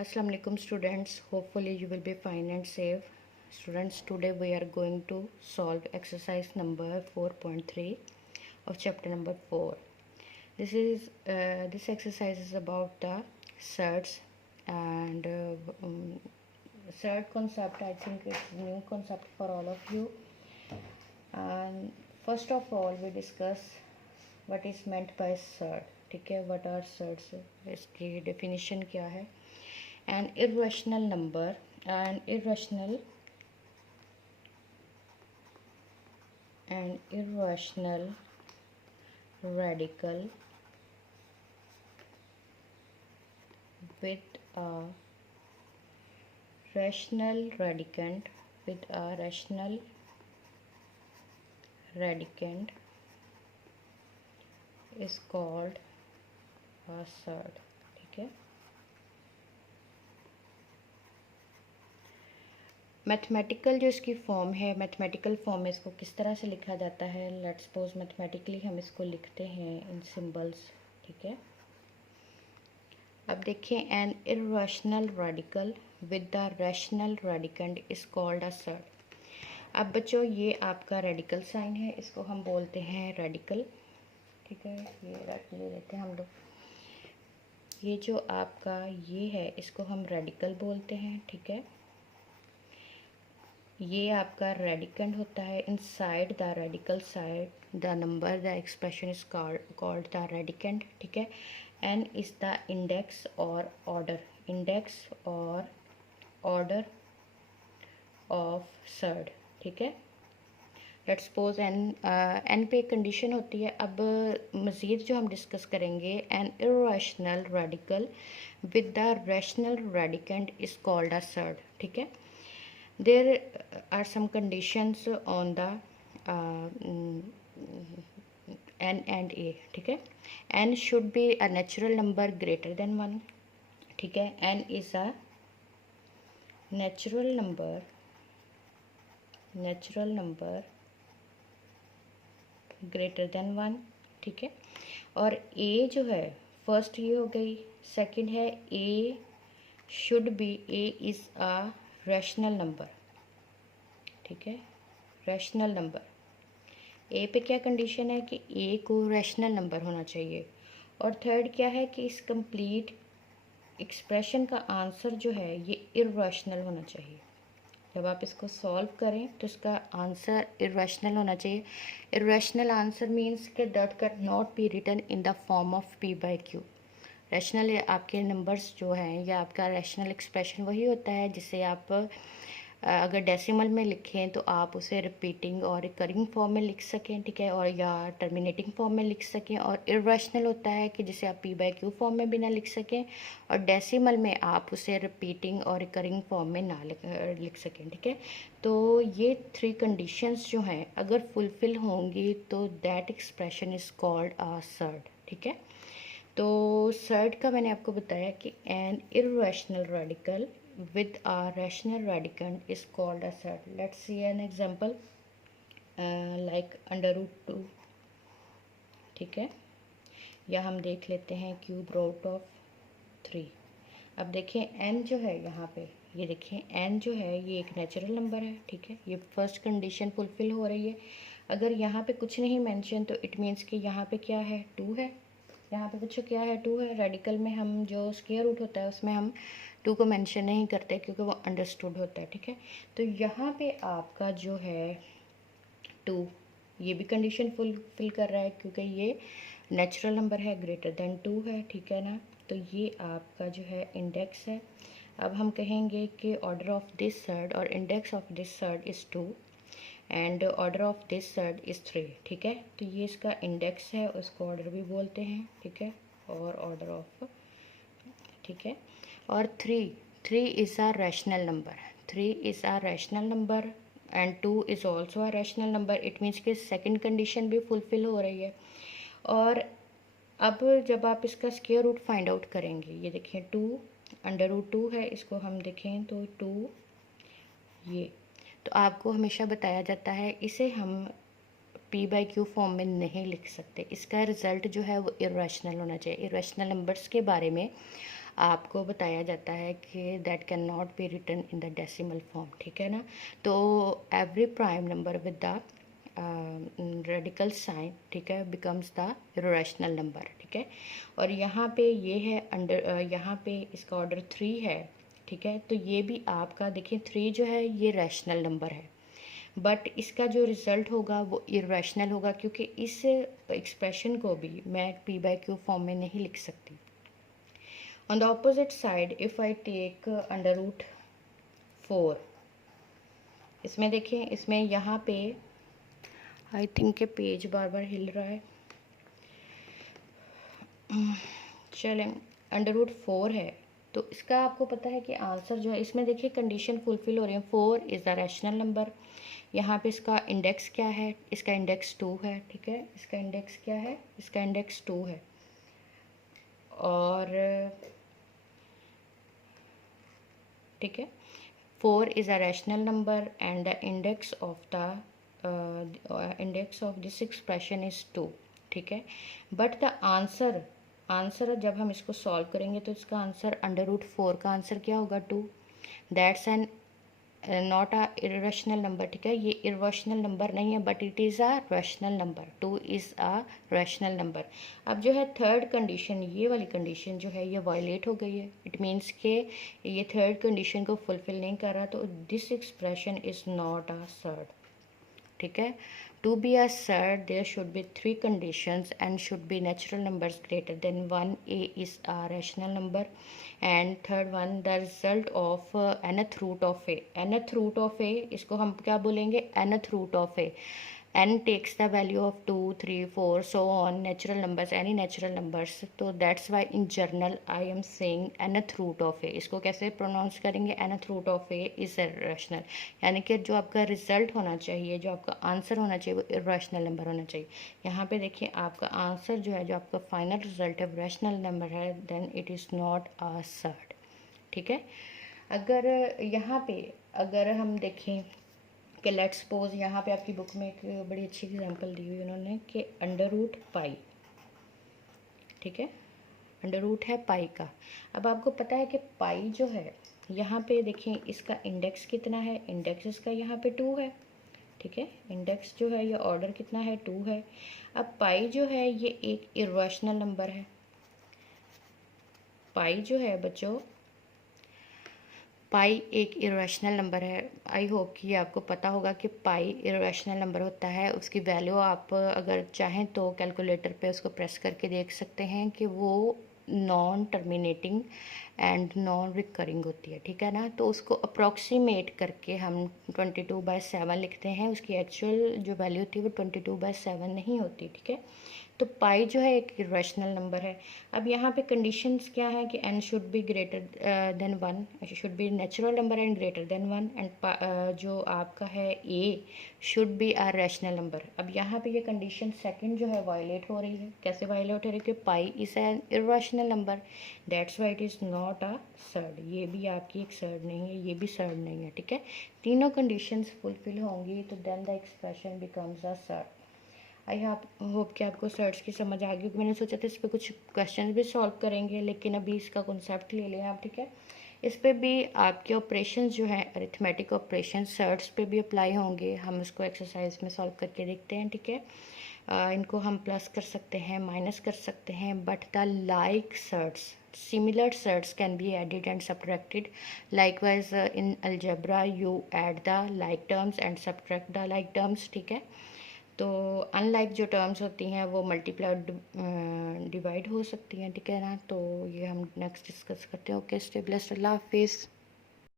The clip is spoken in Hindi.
Assalamu alaikum students, hopefully you will be fine and safe. Students, today we are going to solve exercise number 4.3 of chapter number 4. This exercise is about the surds and surd concept. I think it's a new concept for all of you. And first of all we discuss what is meant by surd. ठीक है, what are surds, इसकी definition क्या है. An irrational number, an irrational radical with a rational radicand is called a surd. ठीक है. मैथमेटिकल जो इसकी फॉर्म है, मैथमेटिकल फॉर्म में इसको किस तरह से लिखा जाता है. लेट्स सपोज मैथमेटिकली हम इसको लिखते हैं इन सिंबल्स. ठीक है. अब देखिए, an irrational radical with the rational radicand is called a surd. अब बच्चों, ये आपका रेडिकल साइन है, इसको हम बोलते हैं रेडिकल. ठीक है, ये रख ले लेते हैं हम लोग. ये जो आपका ये है, इसको हम रेडिकल बोलते हैं. ठीक है. ये आपका रेडिकंड होता है. Inside the radical side the number the expression is called the radicand. ठीक है. N is the index or order of surd. ठीक है. लेट्स सपोज एन पे कंडीशन होती है. अब मज़ीद जो हम डिस्कस करेंगे, an irrational radical with the rational radicand is called a surd. ठीक है. There are some conditions on the n and a. ठीक है. n should be a natural number greater than 1. ठीक है. n is a natural number greater than 1. ठीक है. और a जो है, फर्स्ट ये हो गई. सेकंड है a should be, a is a rational number. ठीक है. Rational number. ए पे क्या कंडीशन है कि ए को रैशनल नंबर होना चाहिए. और थर्ड क्या है कि इस कंप्लीट एक्सप्रेशन का आंसर जो है ये इर्रेशनल होना चाहिए. जब आप इसको सॉल्व करें तो इसका आंसर इर्रेशनल होना चाहिए. इर्रेशनल आंसर मीन्स कि that can not be written in the form of p by q. Rational आपके नंबर्स जो हैं या आपका रैशनल एक्सप्रेशन वही होता है जिसे आप अगर डेसिमल में लिखें तो आप उसे रिपीटिंग और रिकरिंग फॉर्म में लिख सकें. ठीक है. और या टर्मिनेटिंग फॉर्म में लिख सकें. और इर्रेशनल होता है कि जिसे आप पी बाई क्यू फॉर्म में भी ना लिख सकें, और डेसिमल में आप उसे रिपीटिंग और रिकरिंग फॉर्म में ना लिख सकें. ठीक है. तो ये 3 कंडीशंस जो हैं अगर फुलफ़िल होंगी तो that expression is called a surd. ठीक है. तो सर्ड का मैंने आपको बताया कि N irrational radical with a rational radicand is called a surd. Let's see an example like under root 2. ठीक है. या हम देख लेते हैं क्यूब रूट ऑफ 3. अब देखिए n जो है यहाँ पे, ये देखिए n जो है ये एक नेचुरल नंबर है. ठीक है. ये फर्स्ट कंडीशन फुलफिल हो रही है. अगर यहाँ पे कुछ नहीं मेंशन तो इट मीन्स कि यहाँ पे क्या है, 2 है. यहाँ पे कुछ क्या है, 2 है. रेडिकल में हम जो स्क्वायर रूट होता है उसमें हम 2 को मेंशन नहीं करते क्योंकि वो अंडरस्टूड होता है. ठीक है. तो यहाँ पे आपका जो है 2, ये भी कंडीशन फुलफिल कर रहा है क्योंकि ये नेचुरल नंबर है, ग्रेटर देन 2 है. ठीक है ना. तो ये आपका जो है इंडेक्स है. अब हम कहेंगे कि ऑर्डर ऑफ दिस सर्ड और index of this surd is 2 and order of this surd is 3. ठीक है. तो ये इसका इंडेक्स है, उसको ऑर्डर भी बोलते हैं. ठीक है. और ऑर्डर ऑफ. ठीक है. और 3 is a rational number. 3 is a rational number and 2 is also a rational number. It means कि सेकंड कंडीशन भी फुलफिल हो रही है. और अब जब आप इसका स्क्वायर रूट फाइंड आउट करेंगे, ये देखें 2 अंडर रूट 2 है, इसको हम देखें तो 2 ये. तो आपको हमेशा बताया जाता है इसे हम पी बाई क्यू फॉर्म में नहीं लिख सकते. इसका रिज़ल्ट जो है वो इरेशनल होना चाहिए. इरेशनल नंबर्स के बारे में आपको बताया जाता है कि that can not be written in the decimal form, ठीक है ना। तो every prime number with the radical sign, ठीक है, बिकम्स द इरेशनल नंबर, ठीक है। और यहाँ पे ये है यहाँ पे इसका ऑर्डर 3 है, ठीक है। तो ये भी आपका देखिए 3 जो है ये रैशनल नंबर है, बट इसका जो रिज़ल्ट होगा वो इरेशनल होगा, क्योंकि इस एक्सप्रेशन को भी मैं p/q फॉर्म में नहीं लिख सकती। On the opposite side if I take √4, इसमें देखें, इसमें यहाँ पे आई थिंक के पेज बार बार हिल रहा है, चलें, √4 है। तो इसका आपको पता है कि आंसर जो है, इसमें देखिए कंडीशन फुलफिल हो रही है, 4 इज़ द रैशनल नंबर। यहाँ पे इसका इंडेक्स क्या है, इसका इंडेक्स 2 है, ठीक है। इसका इंडेक्स क्या है, इसका इंडेक्स 2 है। और ठीक है, 4 is a rational number and the index of this expression is 2, ठीक है। बट द आंसर जब हम इसको सॉल्व करेंगे तो इसका आंसर √4 का आंसर क्या होगा, 2। That's an not a irrational number, ठीक है। ये इरेशनल नंबर नहीं है, but it is a rational number. 2 is a rational number. अब जो है थर्ड कंडीशन, ये वाली कंडीशन जो है ये वायलेट हो गई है। इट मीन्स के ये थर्ड कंडीशन को फुलफिल नहीं कर रहा, तो this expression is not a surd, ठीक है। To be a surd there should be 3 conditions and should be natural numbers greater than 1. A is a rational number, and third one the result of nth root of a। nth root of a इसको हम क्या बोलेंगे, nth root of a। n takes the value of 2, 3, 4 so on, natural numbers, any natural numbers। तो that's why in journal I am saying nth root of a। इसको कैसे प्रोनाउंस करेंगे, nth root of a is irrational, यानी कि जो आपका रिजल्ट होना चाहिए, जो आपका आंसर होना चाहिए वो इरेशनल नंबर होना चाहिए। यहाँ पे देखिए आपका आंसर जो है, जो आपका फाइनल रिजल्ट है रैशनल नंबर है, then it is not a surd, ठीक है। अगर यहाँ पे अगर हम देखें कि लेट्स सपोज, यहाँ पे आपकी बुक में एक बड़ी अच्छी एग्जांपल दी हुई उन्होंने कि √π, ठीक है, अंडर रूट है पाई का। अब आपको पता है कि पाई जो है, यहाँ पे देखें इसका इंडेक्स कितना है, इंडेक्स इसका यहाँ पे 2 है, ठीक है। इंडेक्स जो है ये ऑर्डर कितना है, 2 है। अब पाई जो है ये एक इरेशनल नंबर है। पाई जो है बच्चों, पाई एक इरेशनल नंबर है। आई होप कि आपको पता होगा कि पाई इरेशनल नंबर होता है। उसकी वैल्यू आप अगर चाहें तो कैलकुलेटर पे उसको प्रेस करके देख सकते हैं कि वो non terminating and non recurring होती है, ठीक है ना। तो उसको अप्रॉक्सीमेट करके हम 22/7 लिखते हैं। उसकी एक्चुअल जो वैल्यू होती है वो 22/7 नहीं होती, ठीक है। तो पाई जो है एक इरेशनल नंबर है। अब यहाँ पे कंडीशंस क्या है कि n should be greater than 1, should be natural number and greater than 1, and जो आपका है a should be a rational number. अब यहाँ पे ये कंडीशन सेकंड जो है वायलेट हो रही है। कैसे वायलेट हो रही है कि pi is an irrational number, that's why it is not a surd. ये भी आपकी एक सर्ड नहीं है, ये भी सर्ड नहीं है, ठीक है। तीनों कंडीशंस फुलफिल होंगी तो then the expression becomes a surd. I hope कि आपको सर्च की समझ आ गई, क्योंकि मैंने सोचा था इस पर कुछ क्वेश्चन भी सॉल्व करेंगे, लेकिन अभी इसका कॉन्सेप्ट ले लें आप, ठीक है। इस पर भी आपके ऑपरेशन जो है अरिथमेटिक ऑपरेशन सर्ट्स पे भी अप्लाई होंगे। हम उसको एक्सरसाइज में सॉल्व करके देखते हैं, ठीक है। इनको हम प्लस कर सकते हैं, माइनस कर सकते हैं, but the like surds, similar surds can be added and subtracted. Likewise in algebra you add the like terms and subtract the like terms, ठीक है। तो अनलाइक जो टर्म्स होती हैं वो मल्टीप्लाई डिवाइड हो सकती हैं, ठीक है ना। तो ये हम नेक्स्ट डिस्कस करते हैं। ओके, स्टे ब्लेस्ड, अल्लाह हाफिज़।